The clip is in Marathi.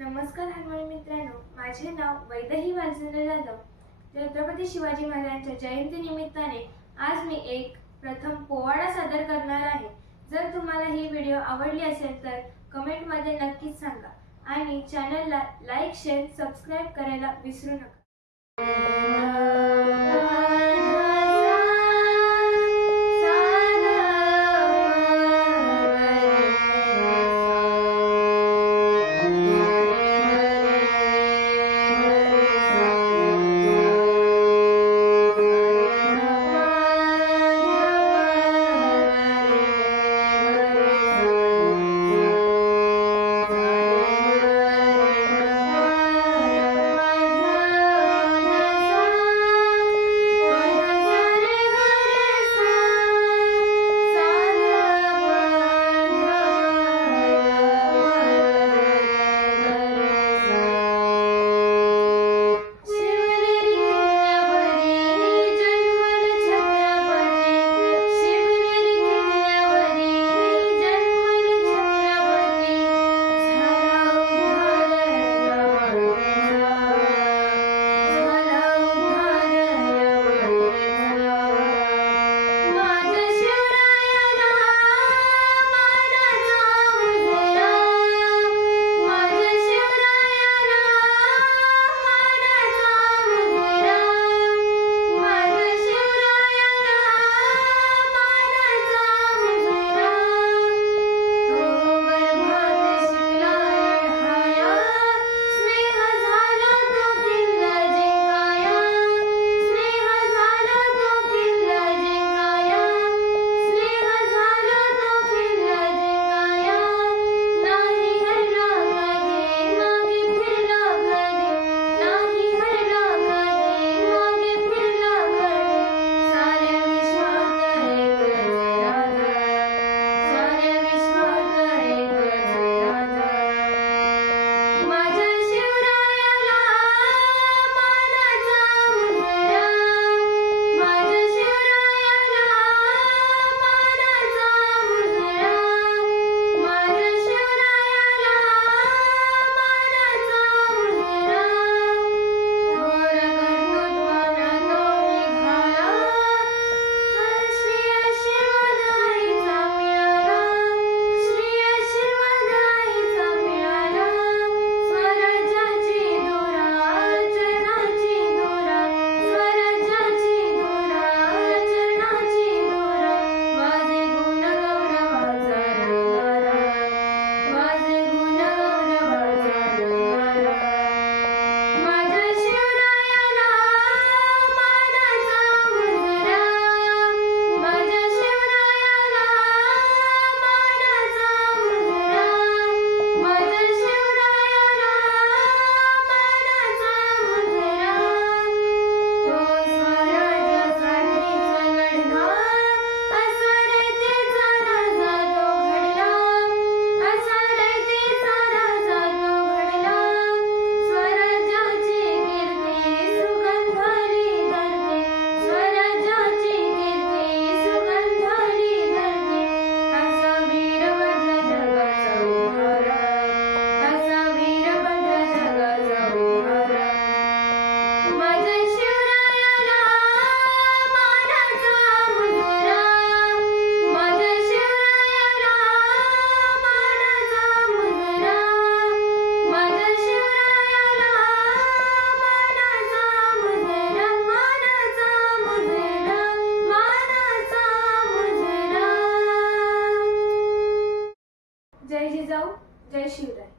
नमस्कार हनुमान मित्रांनो. माझे नाव वैदही वालचंद्र जाधव छत्रपती शिवाजी महाराजांच्या जयंती निमित्ताने आज मी एक प्रथम पोवाडा सादर करणार आहे. जर तुम्हाला ही व्हिडिओ आवडली असेल तर कमेंटमध्ये नक्कीच सांगा. आणि चॅनलला लाईक शेअर सबस्क्राईब करायला विसरू नका. जय शिवराय